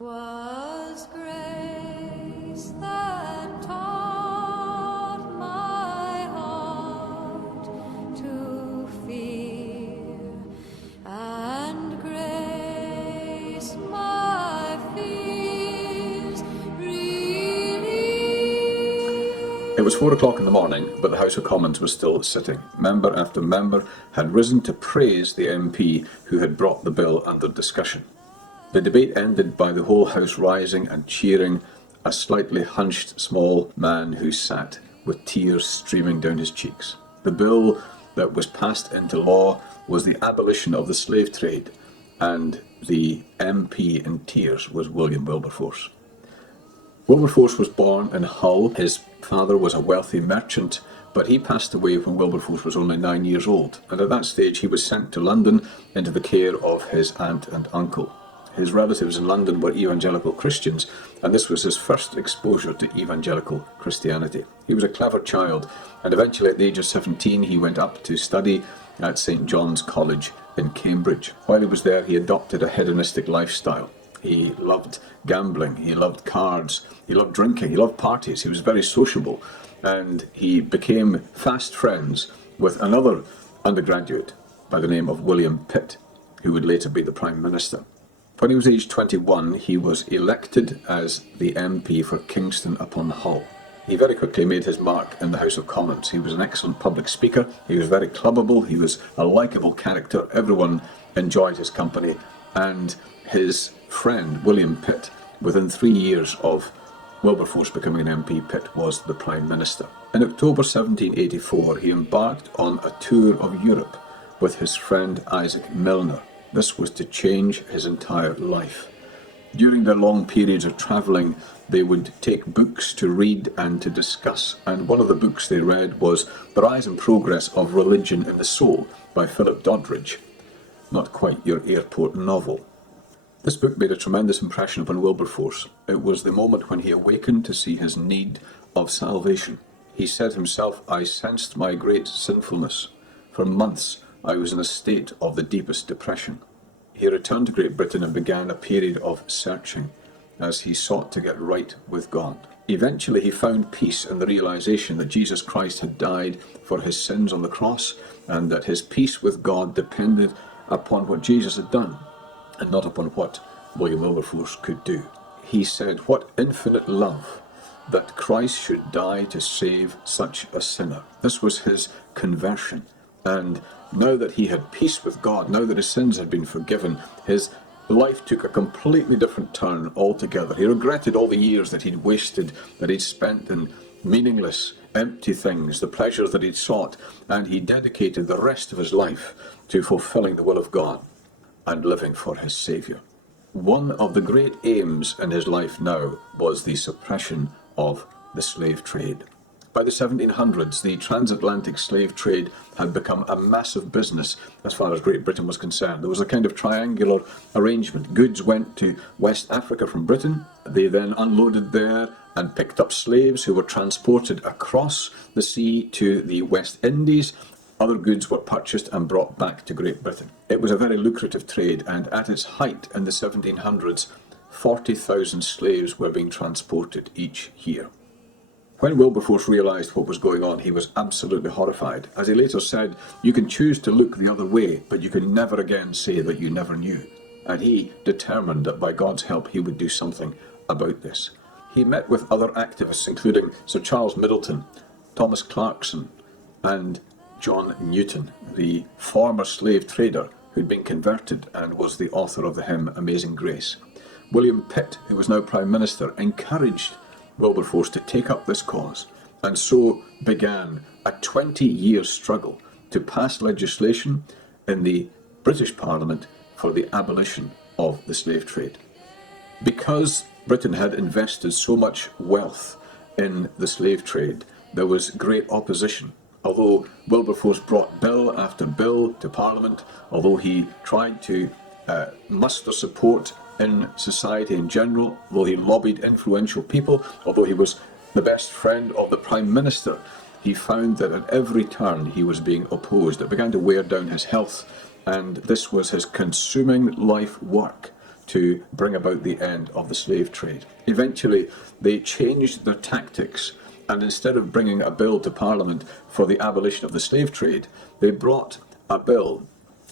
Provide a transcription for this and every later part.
'Twas grace that taught my heart to fear, and grace my fears relieved. It was 4 o'clock in the morning, but the House of Commons was still sitting. Member after member had risen to praise the MP who had brought the bill under discussion. The debate ended by the whole House rising and cheering a slightly hunched small man who sat with tears streaming down his cheeks. The bill that was passed into law was the abolition of the slave trade, and the MP in tears was William Wilberforce. Wilberforce was born in Hull. His father was a wealthy merchant, but he passed away when Wilberforce was only 9 years old, and at that stage he was sent to London into the care of his aunt and uncle. His relatives in London were evangelical Christians, and this was his first exposure to evangelical Christianity. He was a clever child, and eventually at the age of 17 he went up to study at St. John's College in Cambridge. While he was there, he adopted a hedonistic lifestyle. He loved gambling, he loved cards, he loved drinking, he loved parties, he was very sociable, and he became fast friends with another undergraduate by the name of William Pitt, who would later be the Prime Minister. When he was aged 21, he was elected as the MP for Kingston upon Hull. He very quickly made his mark in the House of Commons. He was an excellent public speaker, he was very clubbable, he was a likeable character, everyone enjoyed his company, and his friend William Pitt, within 3 years of Wilberforce becoming an MP, Pitt was the Prime Minister. In October 1784, he embarked on a tour of Europe with his friend Isaac Milner. This was to change his entire life. During their long periods of travelling, they would take books to read and to discuss, and one of the books they read was The Rise and Progress of Religion in the Soul by Philip Doddridge. Not quite your airport novel. This book made a tremendous impression upon Wilberforce. It was the moment when he awakened to see his need of salvation. He said himself, "I sensed my great sinfulness. For months I was in a state of the deepest depression." He returned to Great Britain and began a period of searching as he sought to get right with God. Eventually he found peace in the realization that Jesus Christ had died for his sins on the cross, and that his peace with God depended upon what Jesus had done, and not upon what William Wilberforce could do. He said, "What infinite love that Christ should die to save such a sinner." This was his conversion. And now that he had peace with God, now that his sins had been forgiven, his life took a completely different turn altogether. He regretted all the years that he'd wasted, that he'd spent in meaningless, empty things, the pleasures that he'd sought, and he dedicated the rest of his life to fulfilling the will of God and living for his Saviour. One of the great aims in his life now was the suppression of the slave trade. By the 1700s, the transatlantic slave trade had become a massive business as far as Great Britain was concerned. There was a kind of triangular arrangement. Goods went to West Africa from Britain. They then unloaded there and picked up slaves who were transported across the sea to the West Indies. Other goods were purchased and brought back to Great Britain. It was a very lucrative trade, and at its height in the 1700s, 40,000 slaves were being transported each year. When Wilberforce realised what was going on, he was absolutely horrified. As he later said, "You can choose to look the other way, but you can never again say that you never knew." And he determined that by God's help he would do something about this. He met with other activists, including Sir Charles Middleton, Thomas Clarkson, and John Newton, the former slave trader who'd been converted and was the author of the hymn Amazing Grace. William Pitt, who was now Prime Minister, encouraged Wilberforce to take up this cause, and so began a 20-year struggle to pass legislation in the British Parliament for the abolition of the slave trade. Because Britain had invested so much wealth in the slave trade, there was great opposition. Although Wilberforce brought bill after bill to Parliament, although he tried to muster support in society in general, although he lobbied influential people, although he was the best friend of the Prime Minister, he found that at every turn he was being opposed. It began to wear down his health, and this was his consuming life work, to bring about the end of the slave trade. Eventually, they changed their tactics, and instead of bringing a bill to Parliament for the abolition of the slave trade, they brought a bill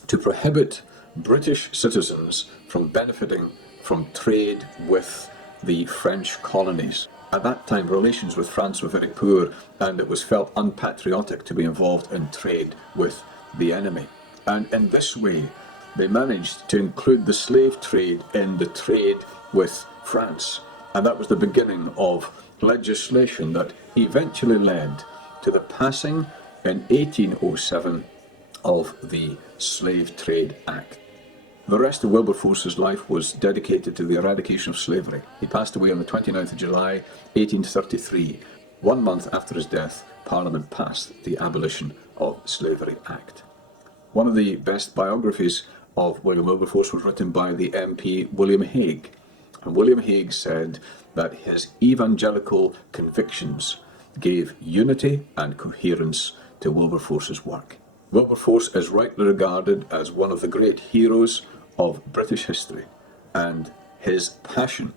to prohibit British citizens from benefiting from trade with the French colonies. At that time, relations with France were very poor, and it was felt unpatriotic to be involved in trade with the enemy. And in this way, they managed to include the slave trade in the trade with France. And that was the beginning of legislation that eventually led to the passing in 1807 of the Slave Trade Act. The rest of Wilberforce's life was dedicated to the eradication of slavery. He passed away on the 29th of July, 1833. 1 month after his death, Parliament passed the Abolition of Slavery Act. One of the best biographies of William Wilberforce was written by the MP William Hague. And William Hague said that his evangelical convictions gave unity and coherence to Wilberforce's work. Wilberforce is rightly regarded as one of the great heroes of British history, and his passion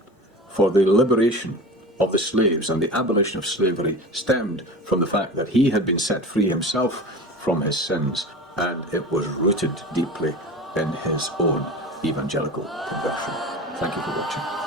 for the liberation of the slaves and the abolition of slavery stemmed from the fact that he had been set free himself from his sins, and it was rooted deeply in his own evangelical conviction. Thank you for watching.